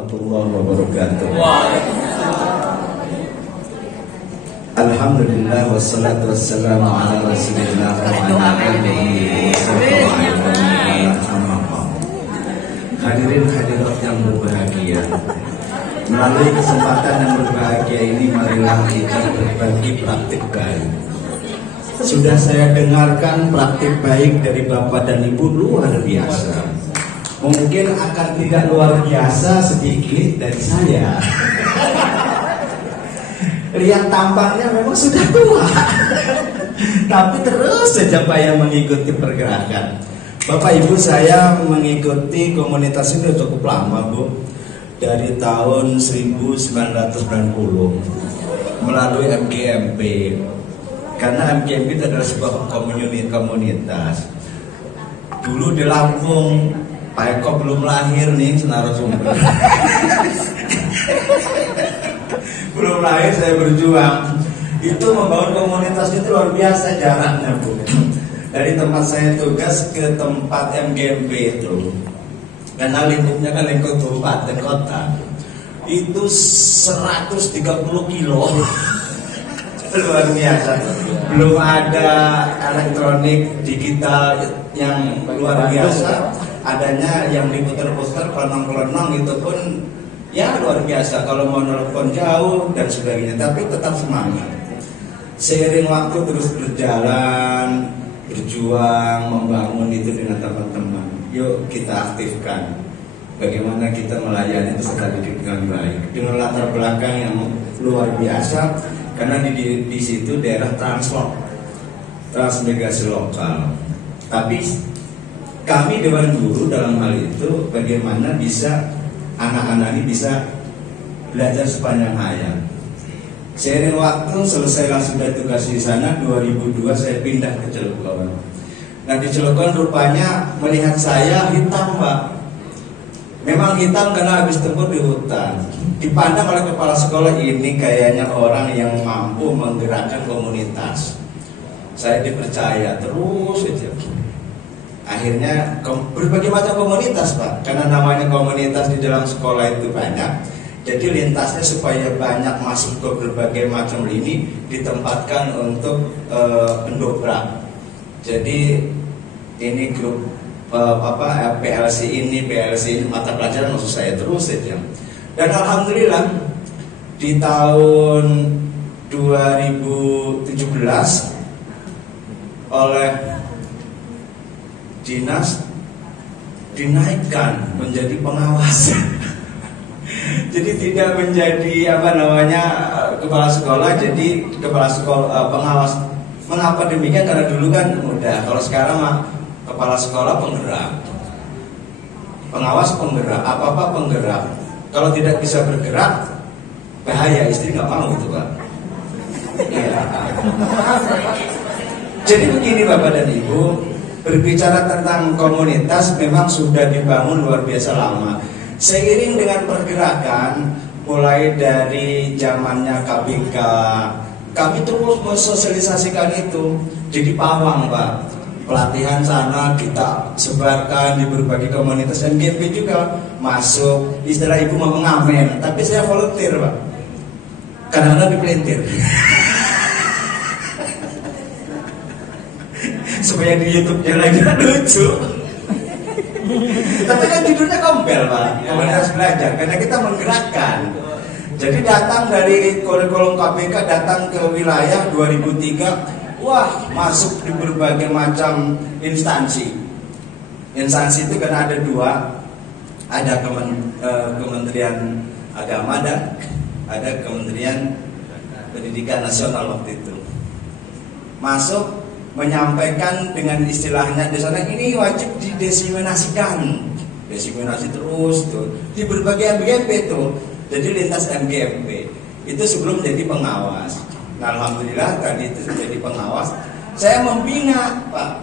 warahmatullahi wabarakatuh. Alhamdulillah wassalatu wassalamu ala rasulillah wa ala alihi wa hadirin hadirat yang berbahagia. Melalui kesempatan yang berbahagia ini, marilah kita berbagi praktik baik. Sudah saya dengarkan praktik baik dari Bapak dan Ibu luar biasa. Mungkin akan tidak luar biasa sedikit dari saya. Lihat tampangnya memang sudah tua, tapi terus saja payah mengikuti pergerakan. Bapak Ibu, saya mengikuti komunitas ini cukup lama, Bu. Dari tahun 1990 melalui MGMP. Karena MGMP itu adalah sebuah komunitas. Dulu di Lampung, Pak Eko belum lahir nih, narasumber. Belum lahir saya berjuang. Itu membangun komunitas itu luar biasa jaraknya, Bu. Dari tempat saya tugas ke tempat MGMP itu, karena lingkupnya kan lingkup kabupaten kota, itu 130 kilo. Luar biasa. Belum ada elektronik digital yang luar biasa. Adanya yang diputer-puter, kelonong-kelonong, itu pun ya luar biasa. Kalau mau nelfon jauh dan sebagainya, tapi tetap semangat. Seiring waktu terus berjalan, berjuang, membangun itu dengan teman-teman. Yuk kita aktifkan bagaimana kita melayani peserta didik dengan baik, dengan latar belakang yang luar biasa. Karena di situ daerah transmigrasi lokal. Tapi kami Dewan Guru dalam hal itu bagaimana bisa anak-anak ini bisa belajar sepanjang hayat. Seiring waktu selesailah sudah tugas di sana, 2002 saya pindah ke Cilegon. Nah di Cilegon rupanya melihat saya hitam, Pak. Memang hitam karena habis tempur di hutan. Dipandang oleh kepala sekolah, ini kayaknya orang yang mampu menggerakkan komunitas. Saya dipercaya terus saja. Akhirnya berbagai macam komunitas, Pak. Karena namanya komunitas di dalam sekolah itu banyak. Jadi lintasnya supaya banyak masuk ke berbagai macam lini, ditempatkan untuk pendobrak. Jadi ini grup PLC ini mata pelajaran maksud saya terus saja. Dan alhamdulillah di tahun 2017 oleh dinas dinaikkan menjadi pengawas. Jadi tidak menjadi kepala sekolah, jadi kepala sekolah pengawas. Mengapa demikian? Karena dulu kan mudah. Kalau sekarang kepala sekolah penggerak, pengawas penggerak, apa-apa penggerak. Kalau tidak bisa bergerak, bahaya, istri nggak mau gitu, Pak. Ya. Jadi begini Bapak dan Ibu, berbicara tentang komunitas memang sudah dibangun luar biasa lama. Seiring dengan pergerakan, mulai dari zamannya KBK, kami terus mensosialisasikan itu. Jadi pawang, Pak. Pelatihan sana kita sebarkan di berbagai komunitas. MGMP juga masuk. Istilah ibu mau mengamen, tapi saya volunteer, Pak. Kadang-kadang dipelintir. Supaya di YouTube-nya lagi lucu. Tapi kan tidurnya kompel, Pak. Komunitas belajar, karena kita menggerakkan. Jadi datang dari kurikulum KBK, datang ke wilayah 2003. Wah, masuk di berbagai macam instansi. Instansi itu kan ada dua, ada Kementerian Agama dan ada Kementerian Pendidikan Nasional waktu itu. Masuk menyampaikan dengan istilahnya di sana, ini wajib didesiminasikan, desiminasi terus tuh di berbagai MGMP tuh. Jadi lintas MGMP itu sebelum jadi pengawas. Nah, alhamdulillah tadi itu jadi pengawas. Saya membina, Pak.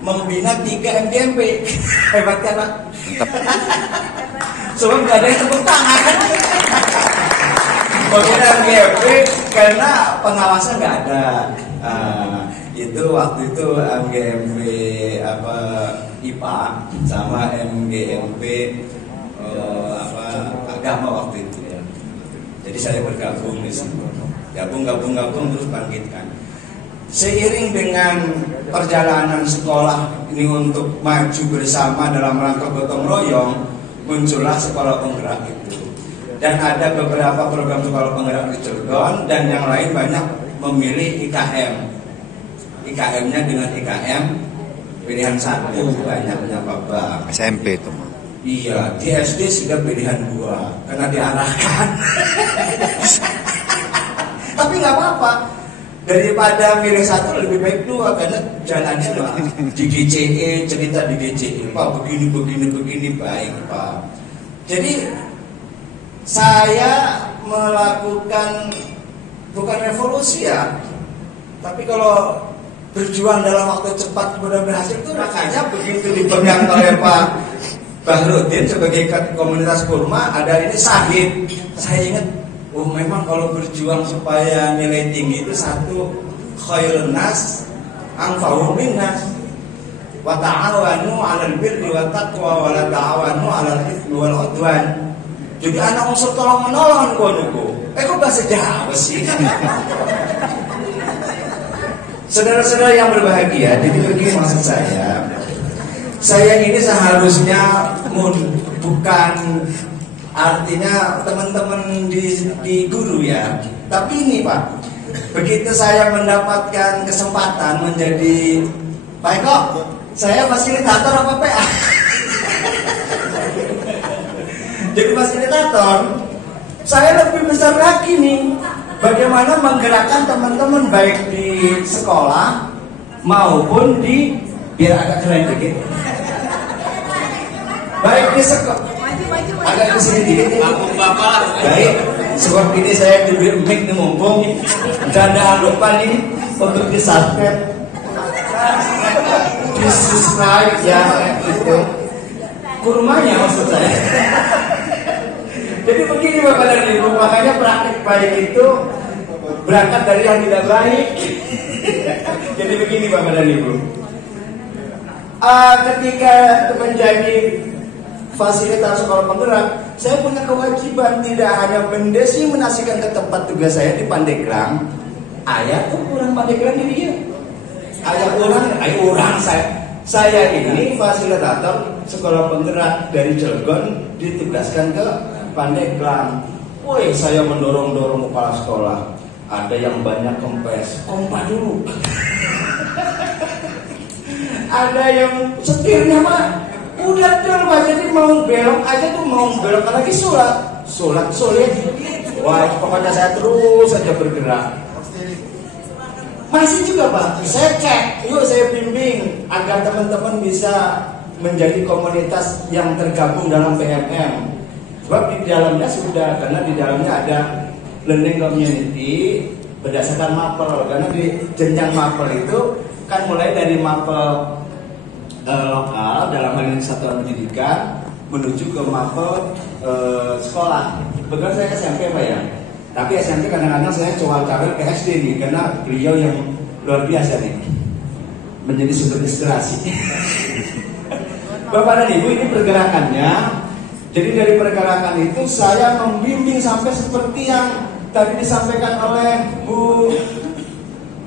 Membina 3 MGMP. Hebat kan, Pak? Sebab gak ada yang tepuk tangan. Membina MGMP karena pengawasnya gak ada. Itu waktu itu MGMP IPA sama MGMP agama waktu itu ya. Jadi saya bergabung di situ. Gabung terus bangkitkan. Seiring dengan perjalanan sekolah ini untuk maju bersama dalam rangka gotong royong, muncullah sekolah penggerak itu. Dan ada beberapa program sekolah penggerak di Cilegon, dan yang lain banyak memilih IKM. IKM-nya dengan IKM pilihan 1 banyaknya Bapak. SMP itu. Iya, di SD sudah pilihan 2 karena diarahkan. Tapi nggak apa-apa. Daripada milih 1 lebih baik 2 karena jalannya lah di GCE, cerita di GCE, Pak begini baik Pak. Jadi saya melakukan bukan revolusi ya, tapi kalau berjuang dalam waktu cepat kemudian berhasil itu makanya begitu dipegang oleh Pak Bahrudin sebagai komunitas kurma, ada ini Sahid. Saya ingat, oh memang kalau berjuang supaya nilai tinggi itu 1 khairun nas anfa'uhum linnas wa ta'awanu 'alal birri wat taqwa wa la ta'awanu 'alal itsmi wal 'udwan. Jadi anak unsur tolong menolong kono. Kok bahasa Jawa sih? Saudara-saudara yang berbahagia, jadi begini maksud saya ini seharusnya bukan artinya teman-teman di guru ya. Tapi ini Pak, begitu saya mendapatkan kesempatan menjadi Pak Eko, saya fasilitator apa PA? Jadi fasilitator, saya lebih besar lagi nih. Bagaimana menggerakkan teman-teman baik di sekolah maupun di, biar agak keren dikit, baik di sekolah, agak kesini dikit nih. Baik, sebab ini saya diberi mic nih mumpung, dan jangan lupa nih untuk di subscribe, di subscribe ya, itu kurmanya maksud saya. Jadi begini Bapak dan Ibu, makanya praktik baik itu berangkat dari yang tidak baik. Jadi begini Bapak dan Ibu, ketika menjadi fasilitas sekolah penggerak, saya punya kewajiban tidak hanya mendesimulasikan ke tempat tugas saya di Pandeglang. Ayah tuh kurang Pandeglang di dia. Ayah orang saya ini fasilitator sekolah penggerak dari Cilegon ditugaskan ke Pandeglang. Woi, saya mendorong kepala sekolah. Ada yang banyak kempes, kompa dulu. Ada yang setirnya Pak, udah Pak, jadi mau belok aja tuh, mau belok lagi sulit. Wah, pokoknya saya terus saja bergerak. Masih juga Pak, saya cek, yuk saya bimbing agar teman-teman bisa menjadi komunitas yang tergabung dalam PMM. Sebab di dalamnya sudah, karena di dalamnya ada learning community berdasarkan mapel. Karena di jenjang mapel itu kan mulai dari mapel lokal dalam hal ini satuan pendidikan menuju ke mapel sekolah. Betul saya SMP Pak ya. Tapi SMP kadang-kadang saya coba-coba ke SD nih, karena beliau yang luar biasa nih, menjadi sumber inspirasi. Bapak dan Ibu, ini pergerakannya. Jadi dari pergerakan itu saya membimbing sampai seperti yang tadi disampaikan oleh Bu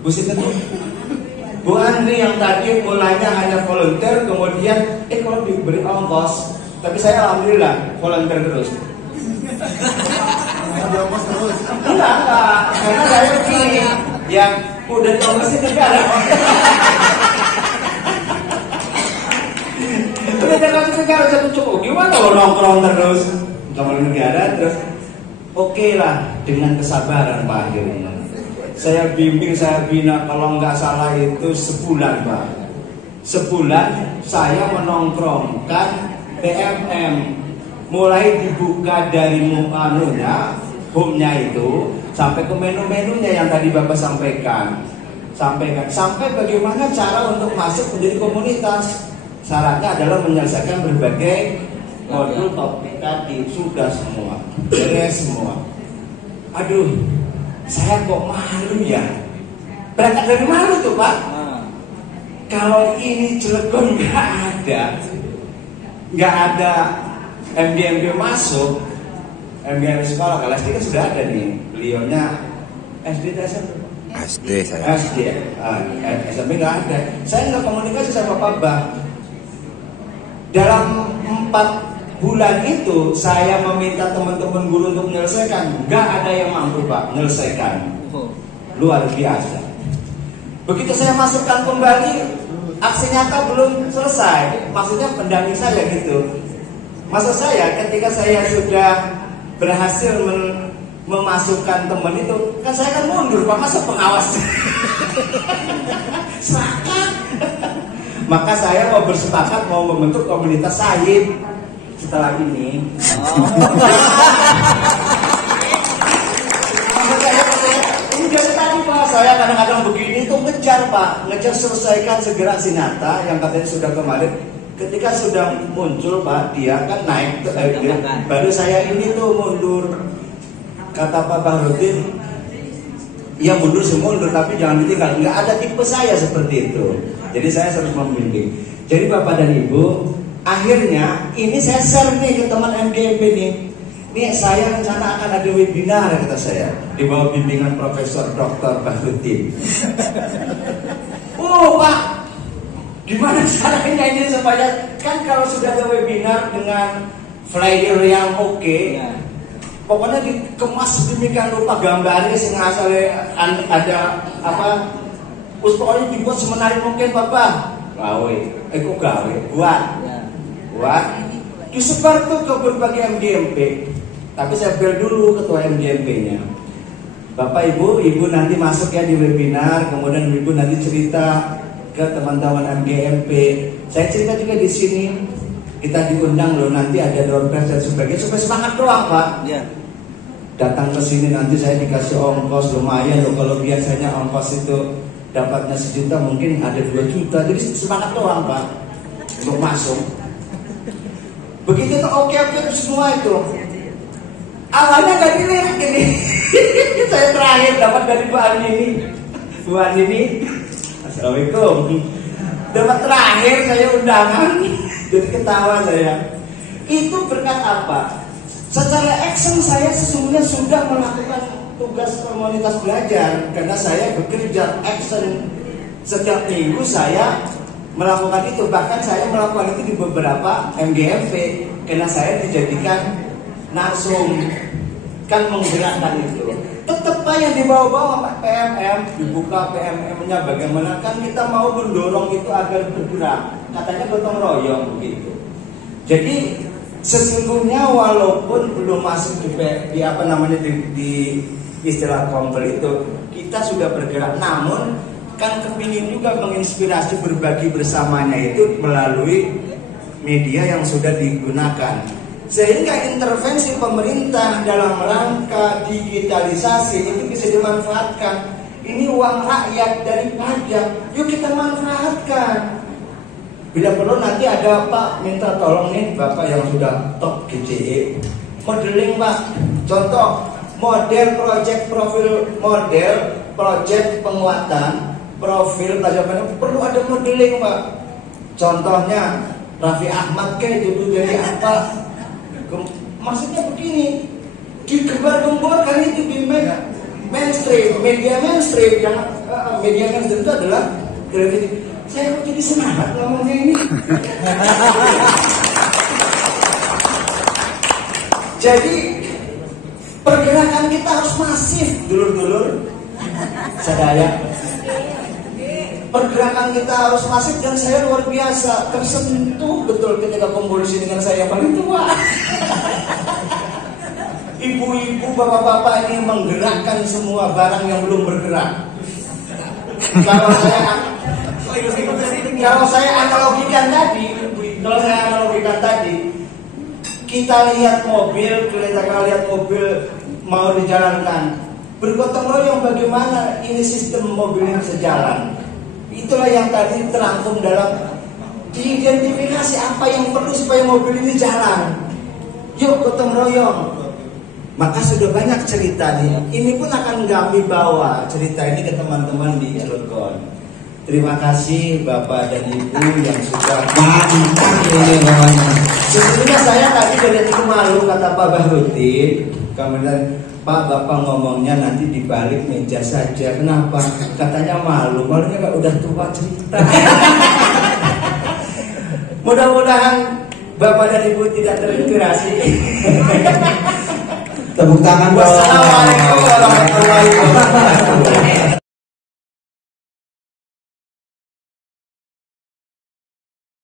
Sinten, Bu Andri yang tadi mulanya hanya volunteer, kemudian kalau diberi ongkos, tapi saya alhamdulillah volunteer terus. Enggak, karena saya begini, yang udah diongkosin negara. Udah jangan negara satu cukup. Gimana kalau nongkrong terus sama negara terus? Oke lah, dengan kesabaran Pak akhirnya. Saya bimbing, saya bina, kalau nggak salah itu sebulan Pak. Sebulan saya menongkrongkan PMM, mulai dibuka dari home-nya itu sampai ke menu-menunya yang tadi Bapak sampaikan. Sampai bagaimana cara untuk masuk menjadi komunitas. Syaratnya adalah menyelesaikan berbagai modul topik tadi. Sudah semua, beres semua. Aduh, saya kok malu ya. Berangkat dari malu tuh Pak. Kalau ini Cilegon nggak ada MDMB masuk, MGMP sekolah. Kalau SD kan sudah ada nih. Beliaunya SD SMP. SD saya. SD. SMP nggak ada. Saya nggak komunikasi sama Pak. Dalam 4 bulan itu saya meminta teman-teman guru untuk menyelesaikan. Nggak ada yang mampu Pak menyelesaikan. Luar biasa. Begitu saya masukkan kembali, aksi nyata belum selesai. Maksudnya pendamping saya gitu. Maksud saya ketika saya sudah berhasil memasukkan teman itu, kan saya kan mundur Pak, masa pengawas. Sepakat. Maka saya mau bersepakat mau membentuk komunitas Sahib setelah ini. Ini dari tadi Pak, saya kadang-kadang begini tuh ngejar Pak, ngejar selesaikan segera Sinata yang katanya sudah kemarin. Ketika sudah muncul Pak, dia kan naik, baru saya ini tuh mundur. Kata Pak Bahrudin, ya mundur sih mundur, tapi jangan ditinggal. Nggak ada tipe saya seperti itu. Jadi saya harus membimbing. Jadi Bapak dan Ibu, akhirnya ini saya share nih ke teman MGMP nih. Nih saya rencana akan ada webinar kata saya di bawah bimbingan Profesor Dr. Bahrudin. Oh Pak, gimana caranya ini supaya kan kalau sudah ada webinar dengan flyer yang oke, pokoknya dikemas demikian rupa gambarnya sehingga asalnya ada apa, pokoknya dibuat semenarik mungkin Bapak. Gawe, kok gawe, buat disebar tuh ke berbagai MGMP. Tapi saya bel dulu ketua MGMP-nya. Bapak Ibu nanti masuk ya di webinar, kemudian Ibu nanti cerita ke teman-teman MGMP. Saya cerita juga di sini. Kita diundang loh, nanti ada door prize dan sebagainya supaya semangat doang Pak. Datang ke sini nanti saya dikasih ongkos lumayan loh. Kalau biasanya ongkos itu dapatnya 1 juta, mungkin ada 2 juta. Jadi semangat doang Pak untuk masuk. Begitu tuh oke semua itu. Awalnya gak dilirik ini. Saya terakhir dapat dari Bu Andini. Assalamualaikum. Dapat terakhir saya undangan. Jadi ketawa saya. Itu berkat apa? Secara action saya sesungguhnya sudah melakukan tugas komunitas belajar. Karena saya bekerja action. Setiap minggu saya melakukan itu. Bahkan saya melakukan itu di beberapa MGMP. Karena saya dijadikan narsum, kan menggerakkan itu. Tetap Pak yang dibawa-bawa Pak PMM, dibuka PMM-nya bagaimana, kan kita mau mendorong itu agar bergerak. Katanya gotong royong begitu. Jadi sesungguhnya walaupun belum masuk di apa namanya di istilah kompel itu, kita sudah bergerak. Namun kan kepingin juga menginspirasi berbagi bersamanya itu melalui media yang sudah digunakan. Sehingga intervensi pemerintah dalam rangka digitalisasi itu bisa dimanfaatkan. Ini uang rakyat dari pajak, yuk kita manfaatkan. Bila perlu nanti ada Pak minta tolong nih Bapak yang sudah top GCE modeling Pak. Contoh model project penguatan profil tajaman perlu ada modeling Pak. Contohnya Raffi Ahmad kayak itu jadi apa? Maksudnya begini, digembar-gemborkan itu di mainstream, media mainstream yang media mainstream itu adalah televisi. Saya kok jadi semangat ngomongnya ini. Jadi pergerakan kita harus masif, dulur-dulur sadaya. Pergerakan kita harus masif dan saya luar biasa tersentuh betul ketika kumpul di sini dengan saya yang paling tua. Ibu-ibu, bapak-bapak ini menggerakkan semua barang yang belum bergerak. Kalau saya analogikan tadi, kita lihat mobil mau dijalankan, bergotong royong bagaimana ini sistem mobilnya bisa jalan. Itulah yang tadi terangkum dalam diidentifikasi apa yang perlu supaya mobil ini jalan. Yuk gotong royong. Maka sudah banyak cerita nih. Ini pun akan kami bawa cerita ini ke teman-teman di Cilegon. Terima kasih Bapak dan Ibu yang sudah mantap ini namanya. Sebetulnya saya tadi dari itu malu kata Pak Bahrudin. Kemudian Pak Bapak ngomongnya nanti dibalik meja saja. Kenapa? Katanya malu. Malunya Pak udah tua cerita. Mudah-mudahan Bapak dan Ibu tidak terinspirasi. Tepuk tangan. Wassalamualaikum warahmatullahi wabarakatuh.